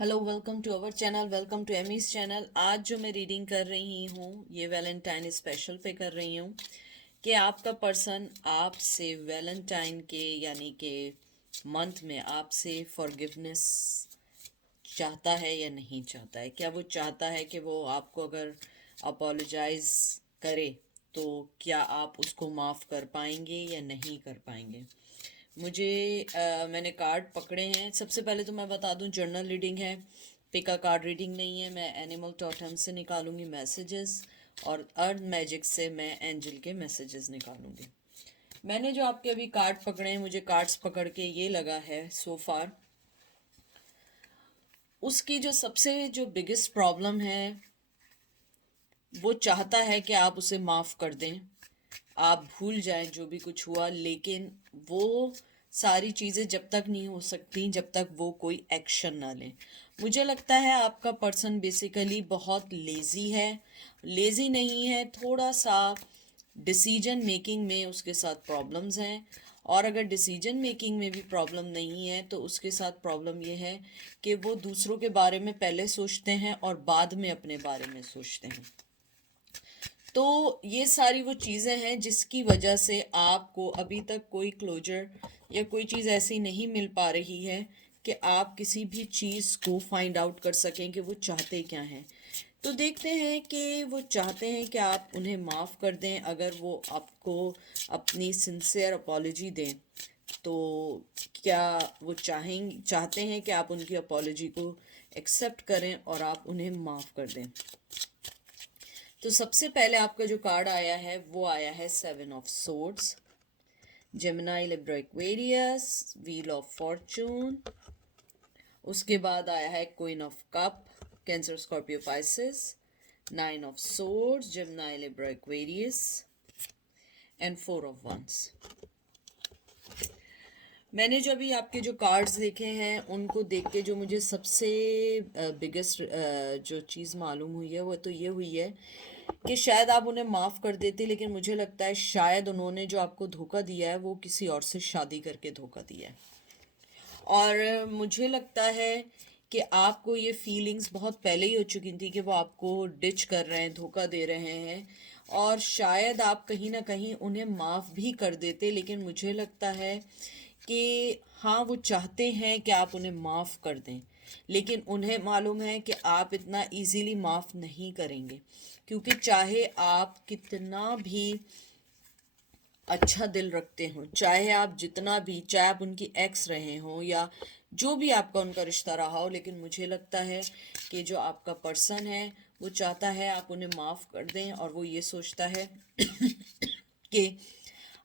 Hello, welcome to our channel, welcome to Amy's channel. आज जो मैं रीडिंग कर रही हूँ ये वैलेंटाइन स्पेशल पे कर रही हूँ कि आपका पर्सन आपसे वैलेंटाइन के यानी कि मंथ में आपसे फॉरगिवनेस चाहता है या नहीं चाहता है। क्या वो चाहता है कि वो आपको अगर अपोलोजाइज करे तो क्या आप उसको माफ़ कर पाएंगे या नहीं कर पाएंगे। मुझे मैंने कार्ड पकड़े हैं। सबसे पहले तो मैं बता दूं जर्नल रीडिंग है, पिका कार्ड रीडिंग नहीं है। मैं एनिमल टोटम से निकालूंगी मैसेजेस और अर्थ मैजिक से मैं एंजल के मैसेजेस निकालूंगी। मैंने जो आपके अभी कार्ड पकड़े हैं, मुझे कार्ड्स पकड़ के ये लगा है सो फार, उसकी जो सबसे जो बिगेस्ट प्रॉब्लम है वो चाहता है कि आप उसे माफ़ कर दें, आप भूल जाएं जो भी कुछ हुआ। लेकिन वो सारी चीज़ें जब तक नहीं हो सकती जब तक वो कोई एक्शन ना ले। मुझे लगता है आपका पर्सन बेसिकली बहुत लेज़ी है, लेज़ी नहीं है, थोड़ा सा डिसीजन मेकिंग में उसके साथ प्रॉब्लम्स हैं। और अगर डिसीजन मेकिंग में भी प्रॉब्लम नहीं है तो उसके साथ प्रॉब्लम ये है कि वो दूसरों के बारे में पहले सोचते हैं और बाद में अपने बारे में सोचते हैं। तो ये सारी वो चीज़ें हैं जिसकी वजह से आपको अभी तक कोई क्लोजर या कोई चीज़ ऐसी नहीं मिल पा रही है कि आप किसी भी चीज़ को फाइंड आउट कर सकें कि वो चाहते क्या हैं। तो देखते हैं कि वो चाहते हैं कि आप उन्हें माफ़ कर दें। अगर वो आपको अपनी सिंसियर अपॉलजी दें तो क्या वो चाहते हैं कि आप उनकी अपॉलजी को एक्सेप्ट करें और आप उन्हें माफ़ कर दें। तो सबसे पहले आपका जो कार्ड आया है वो आया है 7 of swords, Gemini, Libra, Aquarius, wheel of fortune. उसके बाद आया है queen of cup, Cancer, Scorpio, Pisces, 9 of swords, Gemini, Libra, Aquarius and 4 of wands. मैंने जो अभी आपके जो कार्ड्स देखे हैं उनको देख के जो मुझे सबसे बिगेस्ट जो चीज़ मालूम हुई है वो तो ये हुई है कि शायद आप उन्हें माफ़ कर देते, लेकिन मुझे लगता है शायद उन्होंने जो आपको धोखा दिया है वो किसी और से शादी करके धोखा दिया है। और मुझे लगता है कि आपको ये फीलिंग्स बहुत पहले ही हो चुकी थी कि वो आपको डिच कर रहे हैं, धोखा दे रहे हैं। और शायद आप कहीं ना कहीं उन्हें माफ़ भी कर देते, लेकिन मुझे लगता है कि हाँ, वो चाहते हैं कि आप उन्हें माफ़ कर दें, लेकिन उन्हें मालूम है कि आप इतना इजीली माफ़ नहीं करेंगे। क्योंकि चाहे आप कितना भी अच्छा दिल रखते हो, चाहे आप जितना भी, चाहे आप उनकी एक्स रहे हों या जो भी आपका उनका रिश्ता रहा हो, लेकिन मुझे लगता है कि जो आपका पर्सन है वो चाहता है आप उन्हें माफ़ कर दें। और वो ये सोचता है कि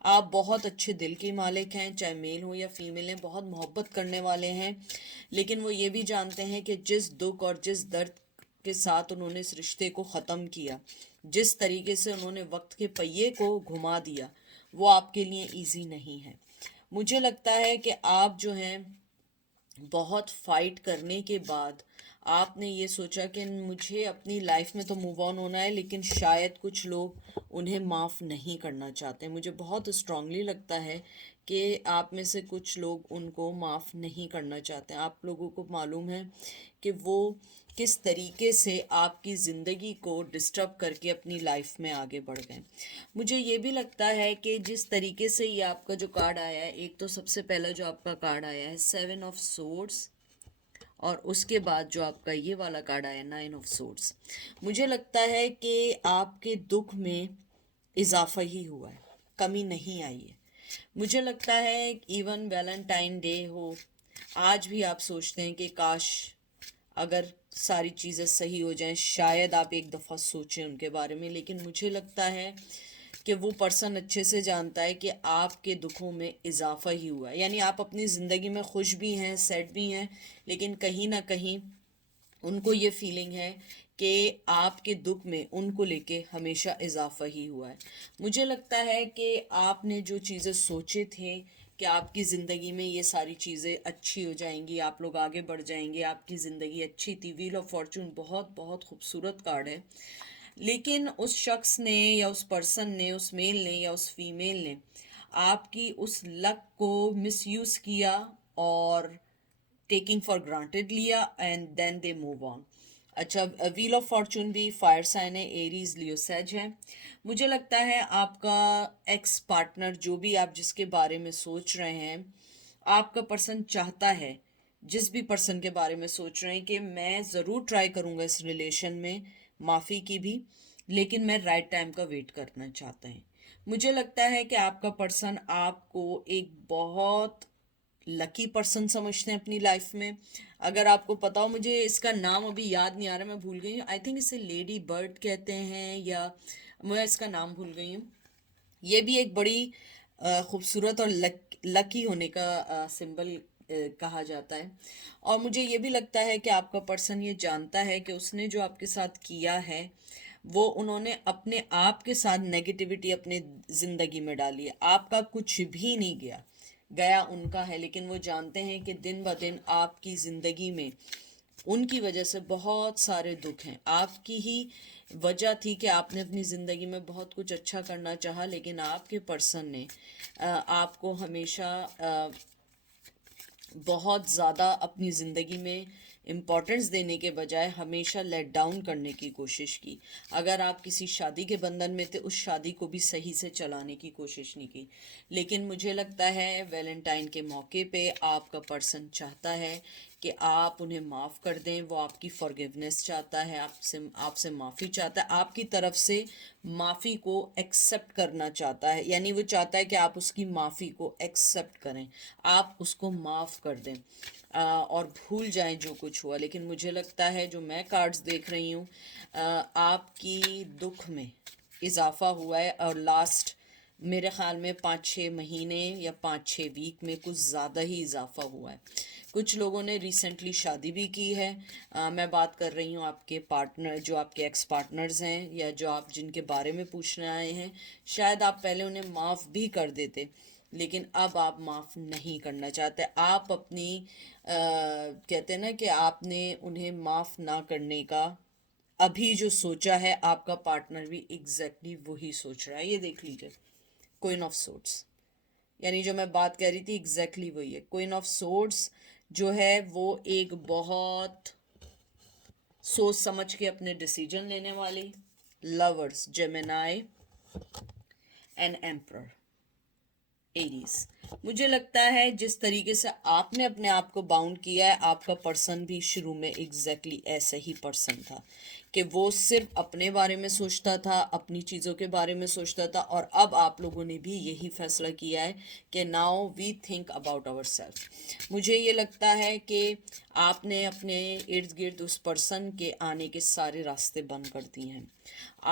आप बहुत अच्छे दिल के मालिक हैं, चाहे मेल हो या फीमेल हैं, बहुत मोहब्बत करने वाले हैं। लेकिन वो ये भी जानते हैं कि जिस दुख और जिस दर्द के साथ उन्होंने इस रिश्ते को ख़त्म किया, जिस तरीके से उन्होंने वक्त के पहिए को घुमा दिया, वो आपके लिए इजी नहीं है। मुझे लगता है कि आप जो हैं बहुत फाइट करने के बाद आपने ये सोचा कि मुझे अपनी लाइफ में तो मूव ऑन होना है, लेकिन शायद कुछ लोग उन्हें माफ़ नहीं करना चाहते। मुझे बहुत स्ट्रांगली लगता है कि आप में से कुछ लोग उनको माफ़ नहीं करना चाहते। आप लोगों को मालूम है कि वो किस तरीके से आपकी ज़िंदगी को डिस्टर्ब करके अपनी लाइफ में आगे बढ़ गए। मुझे ये भी लगता है कि जिस तरीके से ये आपका जो कार्ड आया है, एक तो सबसे पहला जो आपका कार्ड आया है 7 ऑफ सोर्ड्स, और उसके बाद जो आपका ये वाला कार्ड आया 9 ऑफ सोर्ड्स, मुझे लगता है कि आपके दुख में इजाफा ही हुआ है, कमी नहीं आई है। मुझे लगता है इवन वैलेंटाइन डे हो, आज भी आप सोचते हैं कि काश अगर सारी चीज़ें सही हो जाएं, शायद आप एक दफ़ा सोचें उनके बारे में। लेकिन मुझे लगता है कि वो पर्सन अच्छे से जानता है कि आपके दुखों में इजाफा ही हुआ है। यानी आप अपनी ज़िंदगी में खुश भी हैं, सेट भी हैं, लेकिन कहीं ना कहीं उनको ये फीलिंग है कि आपके दुख में उनको लेके हमेशा इजाफा ही हुआ है। मुझे लगता है कि आपने जो चीज़ें सोचे थे कि आपकी ज़िंदगी में ये सारी चीज़ें अच्छी हो जाएंगी, आप लोग आगे बढ़ जाएंगे, आपकी ज़िंदगी अच्छी थी। व्हील ऑफ फॉर्चून बहुत बहुत खूबसूरत कार्ड है, लेकिन उस शख्स ने या उस पर्सन ने, उस मेल ने या उस फीमेल ने आपकी उस लक को मिसयूज़ किया और टेकिंग फॉर ग्रांटेड लिया and then they move on. अच्छा, व्हील ऑफ फॉर्चून भी फायर साइन है, एरीज लियो सेज है। मुझे लगता है आपका एक्स पार्टनर, जो भी आप जिसके बारे में सोच रहे हैं, आपका पर्सन चाहता है, जिस भी पर्सन के बारे में सोच रहे हैं, कि मैं ज़रूर ट्राई करूँगा इस रिलेशन में माफ़ी की भी, लेकिन मैं राइट टाइम का वेट करना चाहता है। मुझे लगता है कि आपका पर्सन आपको एक बहुत लकी पर्सन समझते हैं अपनी लाइफ में। अगर आपको पता हो, मुझे इसका नाम अभी याद नहीं आ रहा, मैं भूल गई हूँ, आई थिंक इसे लेडी बर्ड कहते हैं, या मैं इसका नाम भूल गई हूँ। ये भी एक बड़ी खूबसूरत और लकी होने का सिंबल कहा जाता है। और मुझे ये भी लगता है कि आपका पर्सन ये जानता है कि उसने जो आपके साथ किया है, वो उन्होंने अपने आप के साथ नेगेटिविटी अपने ज़िंदगी में डाली है। आपका कुछ भी नहीं गया, गया उनका है, लेकिन वो जानते हैं कि दिन ब दिन आपकी ज़िंदगी में उनकी वजह से बहुत सारे दुख हैं। आपकी ही वजह थी कि आपने अपनी ज़िंदगी में बहुत कुछ अच्छा करना चाहा, लेकिन आपके पर्सन ने आपको हमेशा बहुत ज़्यादा अपनी ज़िंदगी में इम्पोर्टेंस देने के बजाय हमेशा लेट डाउन करने की कोशिश की। अगर आप किसी शादी के बंधन में थे, उस शादी को भी सही से चलाने की कोशिश नहीं की। लेकिन मुझे लगता है वैलेंटाइन के मौके पे आपका पर्सन चाहता है कि आप उन्हें माफ़ कर दें। वो आपकी फॉरगिवनेस चाहता है, आपसे माफ़ी चाहता है, आपकी तरफ से माफ़ी को एक्सेप्ट करना चाहता है। यानी वो चाहता है कि आप उसकी माफ़ी को एक्सेप्ट करें, आप उसको माफ़ कर दें और भूल जाएं जो कुछ हुआ। लेकिन मुझे लगता है, जो मैं कार्ड्स देख रही हूँ, आपकी दुख में इजाफा हुआ है, और लास्ट मेरे ख़्याल में 5-6 महीने या 5-6 वीक में कुछ ज़्यादा ही इजाफा हुआ है। कुछ लोगों ने रिसेंटली शादी भी की है। मैं बात कर रही हूँ आपके पार्टनर, जो आपके एक्स पार्टनर्स हैं, या जो आप जिनके बारे में पूछने आए हैं। शायद आप पहले उन्हें माफ़ भी कर देते, लेकिन अब आप माफ़ नहीं करना चाहते। आप अपनी कहते हैं ना कि आपने उन्हें माफ़ ना करने का अभी जो सोचा है, आपका पार्टनर भी एग्जैक्टली वही सोच रहा है। ये देख लीजिए, क्वीन ऑफ सोर्ड्स, यानी जो मैं बात कर रही थी एग्जैक्टली वही है। क्वीन ऑफ सोर्ड्स जो है, वो एक बहुत सोच समझ के अपने डिसीजन लेने वाली। Lovers, Gemini and emperor, Aries. मुझे लगता है जिस तरीके से आपने अपने आप को बाउंड किया है, आपका पर्सन भी शुरू में एग्जैक्टली ऐसा ही पर्सन था, कि वो सिर्फ अपने बारे में सोचता था, अपनी चीज़ों के बारे में सोचता था। और अब आप लोगों ने भी यही फैसला किया है कि now we think about our self. मुझे ये लगता है कि आपने अपने इर्द गिर्द उस पर्सन के आने के सारे रास्ते बंद कर दिए हैं।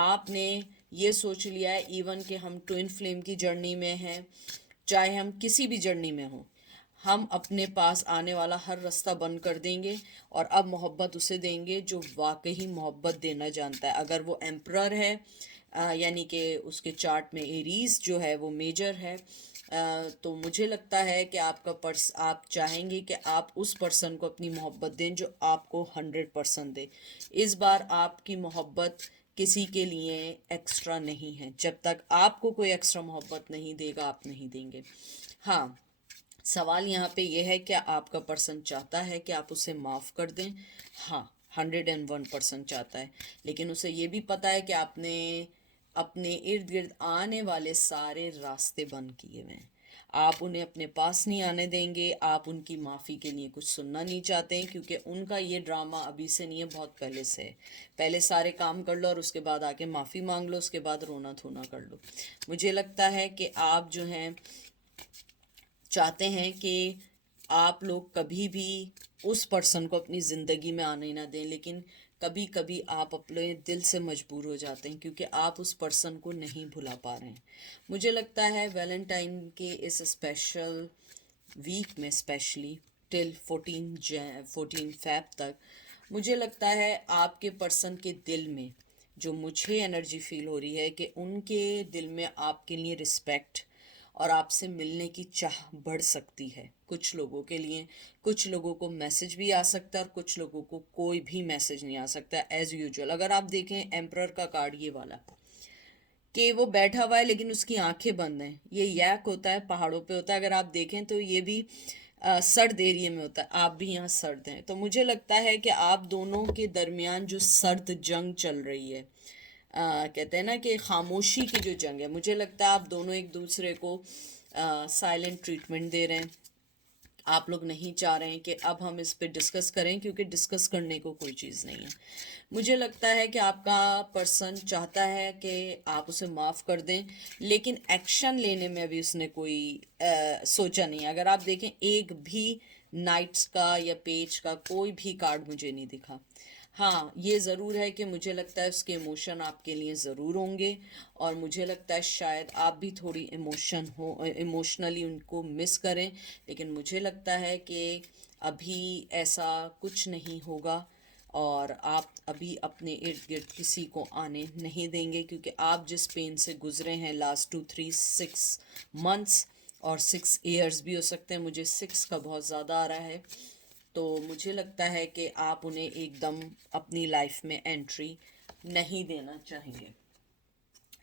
आपने ये सोच लिया है इवन कि हम ट्विन फ्लेम की जर्नी में हैं, चाहे हम किसी भी जर्नी में हों, हम अपने पास आने वाला हर रास्ता बंद कर देंगे, और अब मोहब्बत उसे देंगे जो वाकई मोहब्बत देना जानता है। अगर वो एम्परर है, यानी कि उसके चार्ट में एरीज जो है वो मेजर है, तो मुझे लगता है कि आप चाहेंगे कि आप उस पर्सन को अपनी मोहब्बत दें जो आपको 100% दे। इस बार आपकी मोहब्बत किसी के लिए एक्स्ट्रा नहीं है। जब तक आपको कोई एक्स्ट्रा मोहब्बत नहीं देगा, आप नहीं देंगे। हाँ, सवाल यहाँ पे ये है, क्या आपका पर्सन चाहता है कि आप उसे माफ़ कर दें? हाँ, 101% चाहता है। लेकिन उसे ये भी पता है कि आपने अपने इर्द गिर्द आने वाले सारे रास्ते बंद किए हुए हैं। आप उन्हें अपने पास नहीं आने देंगे, आप उनकी माफ़ी के लिए कुछ सुनना नहीं चाहते हैं, क्योंकि उनका ये ड्रामा अभी से नहीं है, बहुत पहले से है। पहले सारे काम कर लो और उसके बाद आके माफ़ी मांग लो, उसके बाद रोना धोना कर लो। मुझे लगता है कि आप जो हैं चाहते हैं कि आप लोग कभी भी उस पर्सन को अपनी ज़िंदगी में आने ना दें, लेकिन कभी कभी आप अपने दिल से मजबूर हो जाते हैं, क्योंकि आप उस पर्सन को नहीं भुला पा रहे हैं। मुझे लगता है वैलेंटाइन के इस स्पेशल वीक में, स्पेशली टिल 14 फेब तक, मुझे लगता है आपके पर्सन के दिल में जो मुझे एनर्जी फील हो रही है, कि उनके दिल में आपके लिए रिस्पेक्ट और आपसे मिलने की चाह बढ़ सकती है। कुछ लोगों के लिए, कुछ लोगों को मैसेज भी आ सकता है और कुछ लोगों को कोई भी मैसेज नहीं आ सकता, एज यूजुअल। अगर आप देखें एम्परर का कार्ड ये वाला, कि वो बैठा हुआ है लेकिन उसकी आंखें बंद हैं, ये यैक होता है, पहाड़ों पे होता है। अगर आप देखें तो ये भी सर्द एरिया में होता है, आप भी यहाँ सर्द हैं, तो मुझे लगता है कि आप दोनों के दरमियान जो सर्द जंग चल रही है, कहते हैं ना कि खामोशी की जो जंग है, मुझे लगता है आप दोनों एक दूसरे को साइलेंट ट्रीटमेंट दे रहे हैं। आप लोग नहीं चाह रहे हैं कि अब हम इस पे डिस्कस करें, क्योंकि डिस्कस करने को कोई चीज़ नहीं है। मुझे लगता है कि आपका पर्सन चाहता है कि आप उसे माफ़ कर दें, लेकिन एक्शन लेने में अभी उसने कोई सोचा नहीं। अगर आप देखें, एक भी नाइट्स का या पेज का कोई भी कार्ड मुझे नहीं दिखा। हाँ, ये ज़रूर है कि मुझे लगता है उसके इमोशन आपके लिए ज़रूर होंगे, और मुझे लगता है शायद आप भी थोड़ी इमोशनली उनको मिस करें, लेकिन मुझे लगता है कि अभी ऐसा कुछ नहीं होगा, और आप अभी अपने इर्द गिर्द किसी को आने नहीं देंगे, क्योंकि आप जिस पेन से गुजरे हैं लास्ट 2 3 6 मंथ्स, और 6 ईयर्स भी हो सकते हैं, मुझे 6 का बहुत ज़्यादा आ रहा है, तो मुझे लगता है कि आप उन्हें एकदम अपनी लाइफ में एंट्री नहीं देना चाहेंगे।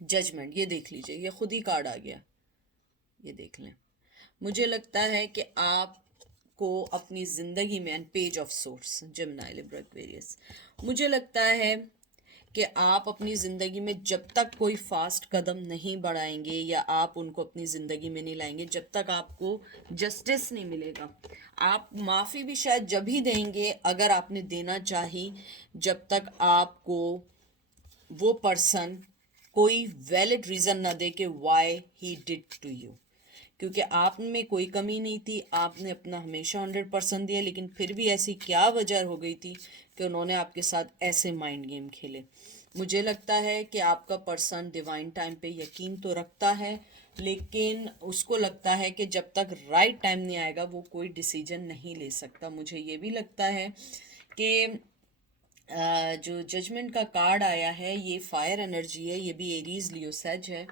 जजमेंट, ये देख लीजिए, ये खुद ही कार्ड आ गया, ये देख लें। मुझे लगता है कि आपको अपनी ज़िंदगी में, and page of source, Gemini Libra Aquarius, मुझे लगता है कि आप अपनी ज़िंदगी में जब तक कोई फास्ट कदम नहीं बढ़ाएंगे या आप उनको अपनी ज़िंदगी में नहीं लाएंगे, जब तक आपको जस्टिस नहीं मिलेगा। आप माफ़ी भी शायद जब ही देंगे अगर आपने देना चाही, जब तक आपको वो पर्सन कोई वैलिड रीज़न ना दे कि why he did to you, क्योंकि आप में कोई कमी नहीं थी, आपने अपना हमेशा 100% दिया, लेकिन फिर भी ऐसी क्या वजह हो गई थी कि उन्होंने आपके साथ ऐसे माइंड गेम खेले। मुझे लगता है कि आपका पर्सन डिवाइन टाइम पे यकीन तो रखता है, लेकिन उसको लगता है कि जब तक राइट टाइम नहीं आएगा वो कोई डिसीजन नहीं ले सकता। मुझे ये भी लगता है कि जो जजमेंट का कार्ड आया है ये फायर एनर्जी है, ये भी एरीज लियो सेज है।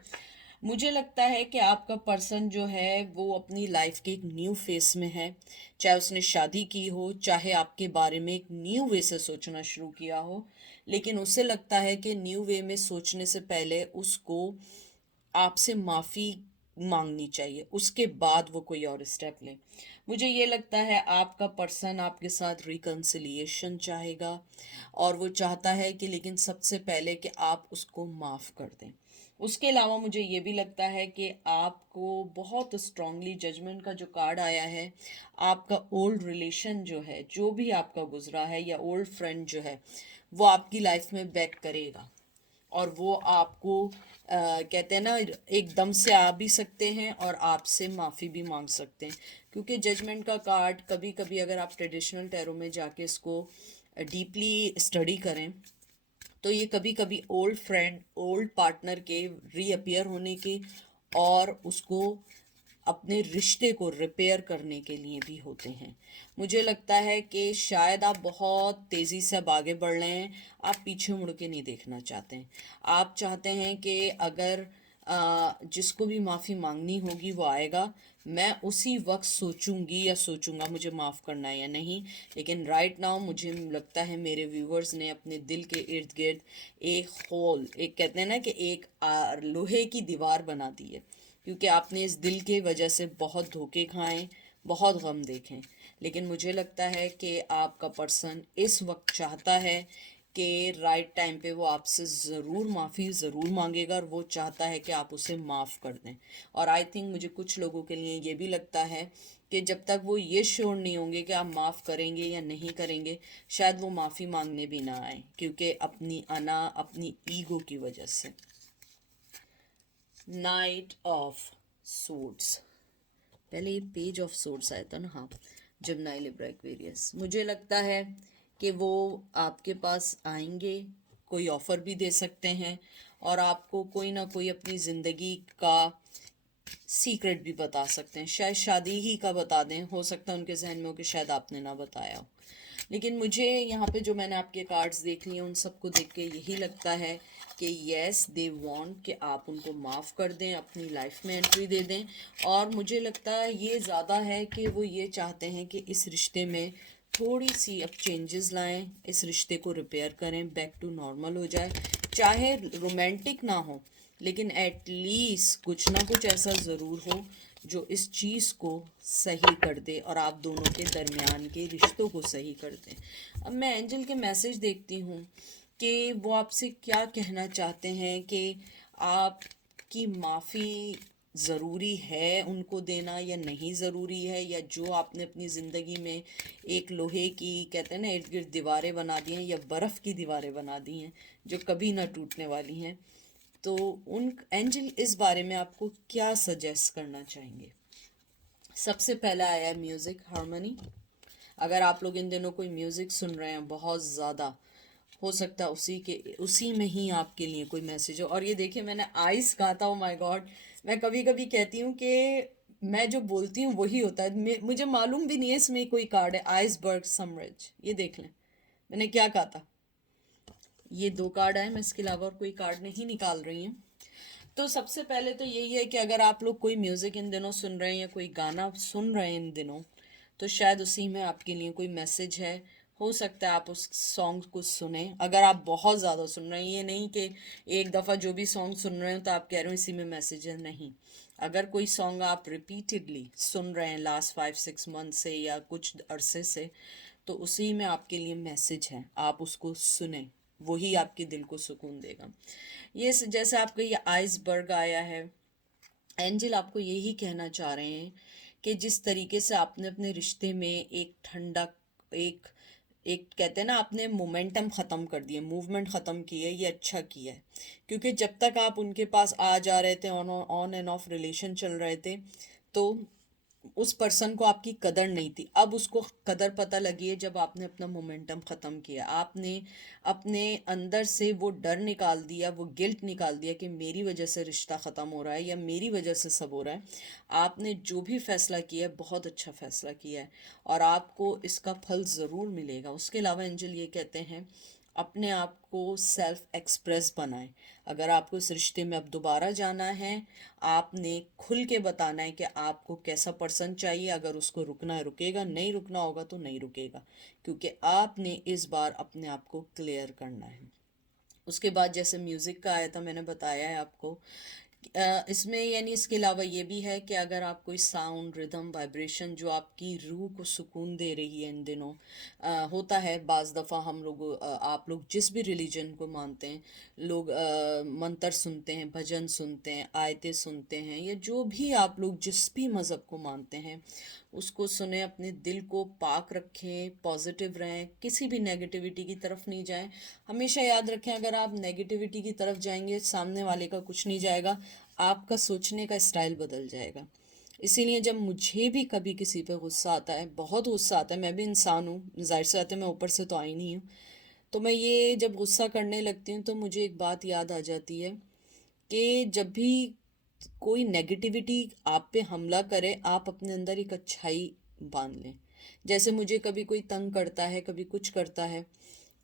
मुझे लगता है कि आपका पर्सन जो है वो अपनी लाइफ के एक न्यू फेस में है, चाहे उसने शादी की हो, चाहे आपके बारे में एक न्यू वे से सोचना शुरू किया हो, लेकिन उसे लगता है कि न्यू वे में सोचने से पहले उसको आपसे माफ़ी मांगनी चाहिए, उसके बाद वो कोई और स्टेप ले। मुझे ये लगता है आपका पर्सन आपके साथ रिकन्सिलिएशन चाहेगा, और वो चाहता है कि, लेकिन सबसे पहले कि आप उसको माफ़ कर दें। उसके अलावा मुझे ये भी लगता है कि आपको बहुत स्ट्रांगली, जजमेंट का जो कार्ड आया है, आपका ओल्ड रिलेशन जो है, जो भी आपका गुजरा है, या ओल्ड फ्रेंड जो है, वो आपकी लाइफ में बैक करेगा, और वो आपको कहते हैं ना, एकदम से आ भी सकते हैं और आपसे माफ़ी भी मांग सकते हैं, क्योंकि जजमेंट का कार्ड कभी कभी अगर आप ट्रेडिशनल टैरो में जाके इसको डीपली स्टडी करें, तो ये कभी कभी ओल्ड फ्रेंड, ओल्ड पार्टनर के रीअपियर होने के, और उसको अपने रिश्ते को रिपेयर करने के लिए भी होते हैं। मुझे लगता है कि शायद आप बहुत तेज़ी से अब आगे बढ़ रहे हैं, आप पीछे मुड़ के नहीं देखना चाहते हैं। आप चाहते हैं कि अगर जिसको भी माफ़ी मांगनी होगी वो आएगा, मैं उसी वक्त सोचूंगी या सोचूंगा मुझे माफ़ करना है या नहीं, लेकिन राइट नाउ मुझे लगता है मेरे व्यूवर्स ने अपने दिल के इर्द गिर्द एक होल, एक कहते हैं ना कि एक लोहे की दीवार बना दी है, क्योंकि आपने इस दिल के वजह से बहुत धोखे खाए, बहुत गम देखें। लेकिन मुझे लगता है कि आपका पर्सन इस वक्त चाहता है कि राइट टाइम पे वो आपसे ज़रूर माफ़ी ज़रूर मांगेगा, और वो चाहता है कि आप उसे माफ़ कर दें। और आई थिंक मुझे कुछ लोगों के लिए ये भी लगता है कि जब तक वो ये श्योर नहीं होंगे कि आप माफ़ करेंगे या नहीं करेंगे, शायद वो माफ़ी मांगने भी ना आए, क्योंकि अपनी अपनी ईगो की वजह से। नाइट ऑफ सोर्ड्स, पहले ये पेज ऑफ सोर्ड्स आया था ना, हाँ, जेमिनी लिब्रा एक्वेरियस। मुझे लगता है कि वो आपके पास आएंगे, कोई ऑफ़र भी दे सकते हैं, और आपको कोई ना कोई अपनी ज़िंदगी का सीक्रेट भी बता सकते हैं, शायद शादी ही का बता दें, हो सकता है उनके जहन में हो कि शायद आपने ना बताया हो। लेकिन मुझे यहाँ पे जो मैंने आपके कार्ड्स देख लिए उन सबको देख के यही लगता है कि येस दे वांट कि आप उनको माफ़ कर दें, अपनी लाइफ में एंट्री दे दें, और मुझे लगता है ये ज़्यादा है कि वो ये चाहते हैं कि इस रिश्ते में थोड़ी सी अब चेंजेस लाएं, इस रिश्ते को रिपेयर करें, बैक टू नॉर्मल हो जाए, चाहे रोमांटिक ना हो, लेकिन एटलीस्ट कुछ ना कुछ ऐसा ज़रूर हो जो इस चीज़ को सही कर दे और आप दोनों के दरमियान के रिश्तों को सही कर दे। अब मैं एंजल के मैसेज देखती हूँ कि वो आपसे क्या कहना चाहते हैं कि आपकी माफ़ी ज़रूरी है उनको देना या नहीं ज़रूरी है, या जो आपने अपनी ज़िंदगी में एक लोहे की, कहते हैं ना, इर्द गिर्द दीवारें बना दी हैं या बर्फ़ की दीवारें बना दी हैं जो कभी ना टूटने वाली हैं। तो उन एंजल इस बारे में आपको क्या सजेस्ट करना चाहेंगे? सबसे पहला आया है म्यूज़िक हारमोनी। अगर आप लोग इन दिनों कोई म्यूज़िक सुन रहे हैं बहुत ज़्यादा, हो सकता है उसी में ही आपके लिए कोई मैसेज हो। और ये देखिए, मैंने आइस कहा था, ओ माय गॉड। मैं कभी कभी कहती हूँ कि मैं जो बोलती हूँ वही होता है। मुझे मालूम भी नहीं है इसमें कोई कार्ड है, आइसबर्ग समरिज। ये देख लें, मैंने क्या कहा था। ये दो कार्ड आए, मैं इसके अलावा और कोई कार्ड नहीं निकाल रही हूँ। तो सबसे पहले तो यही है कि अगर आप लोग कोई म्यूज़िक इन दिनों सुन रहे हैं या कोई गाना सुन रहे हैं इन दिनों, तो शायद उसी में आपके लिए कोई मैसेज है। हो सकता है आप उस सॉन्ग को सुने। अगर आप बहुत ज़्यादा सुन रहे हैं, ये नहीं कि एक दफ़ा जो भी सॉन्ग सुन रहे हो तो आप कह रहे हो इसी में मैसेज है, नहीं। अगर कोई सॉन्ग आप रिपीटेडली सुन रहे हैं लास्ट 5-6 मंथ से या कुछ अरसे से, तो उसी में आपके लिए मैसेज है, आप उसको सुने। वही आपके दिल को सुकून देगा। जैसे आपका ये आइसबर्ग आया है, एंजल आपको यही कहना चाह रहे हैं कि जिस तरीके से आपने अपने रिश्ते में एक ठंडा, एक एक कहते हैं ना, आपने मोमेंटम ख़त्म कर दिया, मूवमेंट ख़त्म की है, ये अच्छा किया है। क्योंकि जब तक आप उनके पास आ जा रहे थे, ऑन एंड ऑफ रिलेशन चल रहे थे, तो उस पर्सन को आपकी कदर नहीं थी। अब उसको कदर पता लगी है जब आपने अपना मोमेंटम ख़त्म किया। आपने अपने अंदर से वो डर निकाल दिया, वो गिल्ट निकाल दिया कि मेरी वजह से रिश्ता ख़त्म हो रहा है या मेरी वजह से सब हो रहा है। आपने जो भी फ़ैसला किया है बहुत अच्छा फ़ैसला किया है और आपको इसका फल ज़रूर मिलेगा। उसके अलावा एंजल ये कहते हैं, अपने आप को सेल्फ एक्सप्रेस बनाएं। अगर आपको इस रिश्ते में अब दोबारा जाना है, आपने खुल के बताना है कि आपको कैसा पर्सन चाहिए। अगर उसको रुकना है रुकेगा, नहीं रुकना होगा तो नहीं रुकेगा, क्योंकि आपने इस बार अपने आप को क्लियर करना है। उसके बाद जैसे म्यूज़िक का आया था, मैंने बताया है आपको। इसमें यानी इसके अलावा ये भी है कि अगर आप कोई साउंड, रिदम, वाइब्रेशन जो आपकी रूह को सुकून दे रही है इन दिनों, होता है बाज़ दफ़ा हम लोग, आप लोग जिस भी रिलीजन को मानते हैं, लोग मंतर सुनते हैं, भजन सुनते हैं, आयतें सुनते हैं, या जो भी आप लोग जिस भी मज़हब को मानते हैं उसको सुने। अपने दिल को पाक रखें, पॉजिटिव रहें, किसी भी नेगेटिविटी की तरफ नहीं जाएं। हमेशा याद रखें, अगर आप नेगेटिविटी की तरफ जाएंगे, सामने वाले का कुछ नहीं जाएगा, आपका सोचने का स्टाइल बदल जाएगा। इसीलिए जब मुझे भी कभी किसी पे गुस्सा आता है, बहुत गुस्सा आता है, मैं भी इंसान हूँ, ज़ाहिर सी बात है, मैं ऊपर से तो आई नहीं हूँ, तो मैं ये जब गुस्सा करने लगती हूँ तो मुझे एक बात याद आ जाती है कि जब भी कोई नेगेटिविटी आप पे हमला करे, आप अपने अंदर एक अच्छाई बांध लें। जैसे मुझे कभी कोई तंग करता है, कभी कुछ करता है,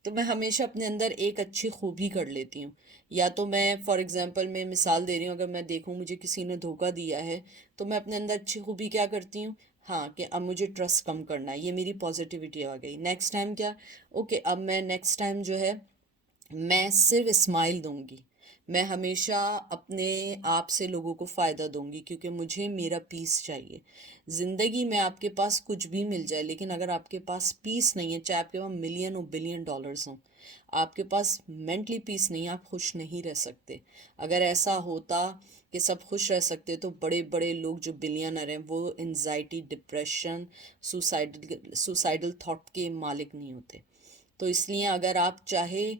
तो मैं हमेशा अपने अंदर एक अच्छी खूबी कर लेती हूँ। या तो मैं, फॉर एग्जांपल, मैं मिसाल दे रही हूँ, अगर मैं देखूँ मुझे किसी ने धोखा दिया है, तो मैं अपने अंदर अच्छी खूबी क्या करती हूँ, हाँ, कि अब मुझे ट्रस्ट कम करना है, ये मेरी पॉजिटिविटी आ गई। नेक्स्ट टाइम क्या, ओके, अब मैं नेक्स्ट टाइम जो है मैं सिर्फ स्माइल दूंगी। मैं हमेशा अपने आप से लोगों को फ़ायदा दूंगी, क्योंकि मुझे मेरा पीस चाहिए। ज़िंदगी में आपके पास कुछ भी मिल जाए, लेकिन अगर आपके पास पीस नहीं है, चाहे आपके पास मिलियन और बिलियन डॉलर्स हों, आपके पास मेंटली पीस नहीं है, आप खुश नहीं रह सकते। अगर ऐसा होता कि सब खुश रह सकते, तो बड़े बड़े लोग जो बिलियनर हैं वो एनजाइटी, डिप्रेशन, सुसाइडल थॉट के मालिक नहीं होते। तो इसलिए अगर आप चाहे,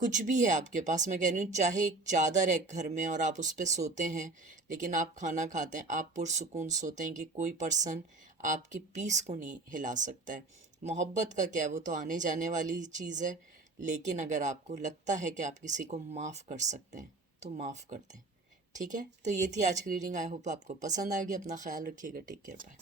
कुछ भी है आपके पास, मैं कह रही हूँ, चाहे एक चादर है घर में और आप उस पर सोते हैं, लेकिन आप खाना खाते हैं, आप पुरसुकून सोते हैं, कि कोई पर्सन आपके पीस को नहीं हिला सकता है। मोहब्बत का क्या है, वो तो आने जाने वाली चीज़ है। लेकिन अगर आपको लगता है कि आप किसी को माफ़ कर सकते हैं, तो माफ़ कर दें। ठीक है, तो ये थी आज की रीडिंग। आई होप आपको पसंद आएगी। अपना ख्याल रखिएगा। Take care, bye.